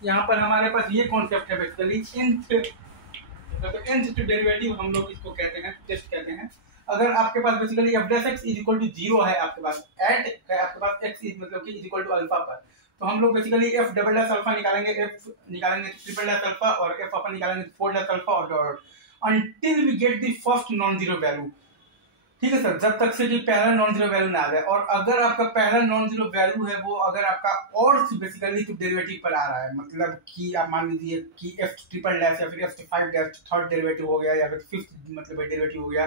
यहाँ पर हमारे पास ये कॉन्सेप्ट है बेसिकली nth डेरिवेटिव हम लोग इसको कहते हैं, टेस्ट कहते हैं। अगर आपके पास basically F dash x is equal to 0 है, आपके पास एट है, आपके पास एक्स इज मतलब कि इज इक्वल टू अल्फा पर, तो हम लोग basically F double dash alpha निकालेंगे, एफ निकालेंगे ट्रिपल डैश अल्फा, और एफ अपन निकालेंगे फोर डैश अल्फा और dot until we get the first non zero value. ठीक है सर, जब तक से कि पहला नॉन जीरो वैल्यू ना आ जाए। और अगर आपका पहला नॉन जीरो वैल्यू है वो अगर आपका और बेसिकली तो डेरिवेटिव पर आ रहा है, मतलब कि आप मान लीजिए कि एफ ट्रिपल डैश या फिर F five dash third derivative हो गया, या फिर फिफ्थ मतलब डेरिवेटिव हो गया,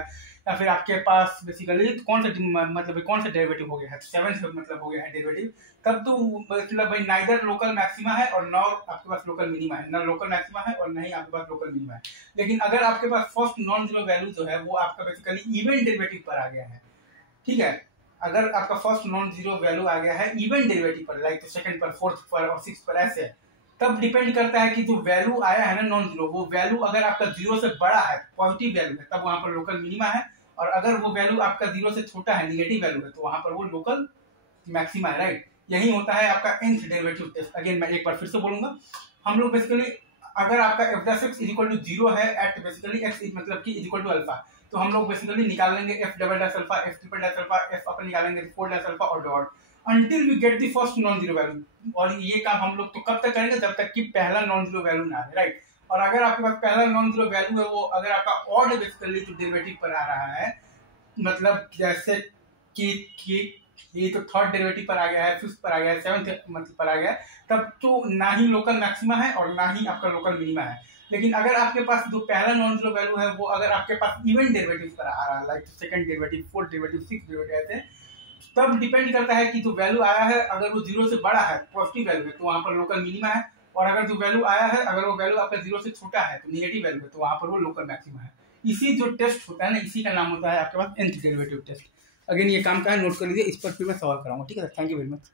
या फिर आपके पास बेसिकली कौन सा मतलब कौन सा डेरिवेटिव हो गया है, सेवेंथ मतलब हो गया है डेरिवेटिव, तब तो मतलब भाई नाइदर लोकल मैक्सिमा है और नॉर आपके पास लोकल मिनिमा है, ना लोकल मैक्सिमा है और नहीं आपके पास लोकल मिनिमा है। लेकिन अगर आपके पास फर्स्ट नॉन जीरो वैल्यू जो है वो आपका बेसिकली इवन डेरिवेटिव पर आ गया है, ठीक है, अगर आपका फर्स्ट नॉन जीरो वैल्यू आ गया है इवन डेरिवेटिव पर, लाइक सेकंड पर, फोर्थ पर और सिक्स पर, ऐसे, तब डिपेंड करता है कि जो वैल्यू आया है ना नॉन जीरो, वो वैल्यू अगर आपका जीरो से बड़ा है, पॉजिटिव वैल्यू है, तब वहां पर लोकल मिनिमा है, और अगर वो वैल्यू आपका जीरो से छोटा है, निगेटिव वैल्यू है, तो वहां पर वो लोकल मैक्सिमा है, राइट। यही होता है आपका nth डेरिवेटिव टेस्ट। अगेन मैं एक बार फिर से बोलूंगा, हम लोग बेसिकली अगर आपका F dash x is equal to 0 है एट बेसिकली एक्स मतलब कि इज इक्वल टू अल्फा, तो हम लोग बेसिकली निकाल लेंगे F double dash alpha, F triple dash alpha, F अपन निकालेंगे फोर डैश अल्फा और dot until we get the first non zero value. और ये काम हम लोग तो कब तक करेंगे, जब तक कि पहला नॉन जीरो वैल्यू ना आए, राइट। और अगर आपके पास पहला नॉन जीरो वैल्यू है वो अगर आपका ऑड बेसिकली जो डेरिवेटिव पर आ रहा है, मतलब जैसे कि ये तो थर्ड डेरिवेटिव पर आ गया है, फिफ्थ पर आ गया है, सेवंथ मतलब पर आ गया है, तब तो ना ही लोकल मैक्सिमा है और ना ही आपका लोकल मिनिमा है। लेकिन अगर आपके पास जो पहला नॉन जीरो वैल्यू है वो अगर आपके पास इवन डेरिवेटिव पर आ रहा है, like second derivative, fourth derivative, sixth derivative, ऐसे, तब डिपेंड करता है कि जो वैल्यू आया है अगर वो जीरो से बड़ा है, पॉजिटिव वैल्यू है, तो वहां पर लोकल मिनिमा है, और अगर जो वैल्यू आया है अगर वो वैल्यू आपका जीरो से छोटा है, तो निगेटिव वैल्यू है, तो वहां पर वो लोकल मैक्सिमा है। इसी जो टेस्ट होता है ना, इसी का नाम होता है आपके पास nth डेरिवेटिव टेस्ट। अगेन ये काम का है, नोट कर लीजिए, इस पर फिर मैं सवाल कराऊंगा, ठीक है sir. Thank you very much.